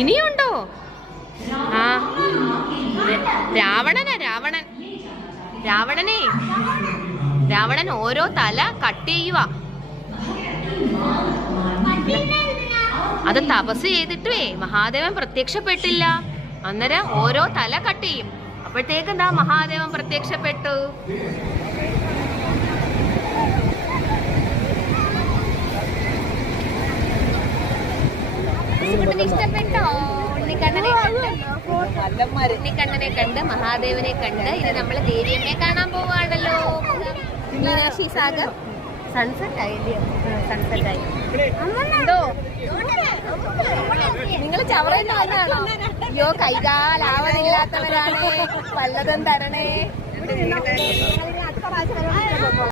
ഇനിയുണ്ടോ? ആ രാവണൻ ഓരോ തല കട്ട് ചെയ്യുക. അത് തപസ് ചെയ്തിട്ടേ മഹാദേവൻ പ്രത്യക്ഷപ്പെട്ടില്ല. അന്നേരം ഓരോ തല കട്ട് ചെയ്യും. അപ്പോഴത്തേക്കെന്താ മഹാദേവൻ പ്രത്യക്ഷപ്പെട്ടു. ഇഷ്ടപ്പെട്ടോ? ഉണ്ണിക്കണ്ണനെ കണ്ട് മഹാദേവനെ കണ്ട് ഇനി നമ്മള് ദേവിയമ്മയെ കാണാൻ പോവാണല്ലോ. മീനാക്ഷി സാഗർ സൺസെറ്റ് ആയില്ലേ? സൺസെറ്റ് ആയി. എന്തോ നിങ്ങൾ ചവറയിൽ വന്നാണോ? അയ്യോ, കൈകാലാവതില്ലാത്തവരാണ്, വല്ലതും തരണേ.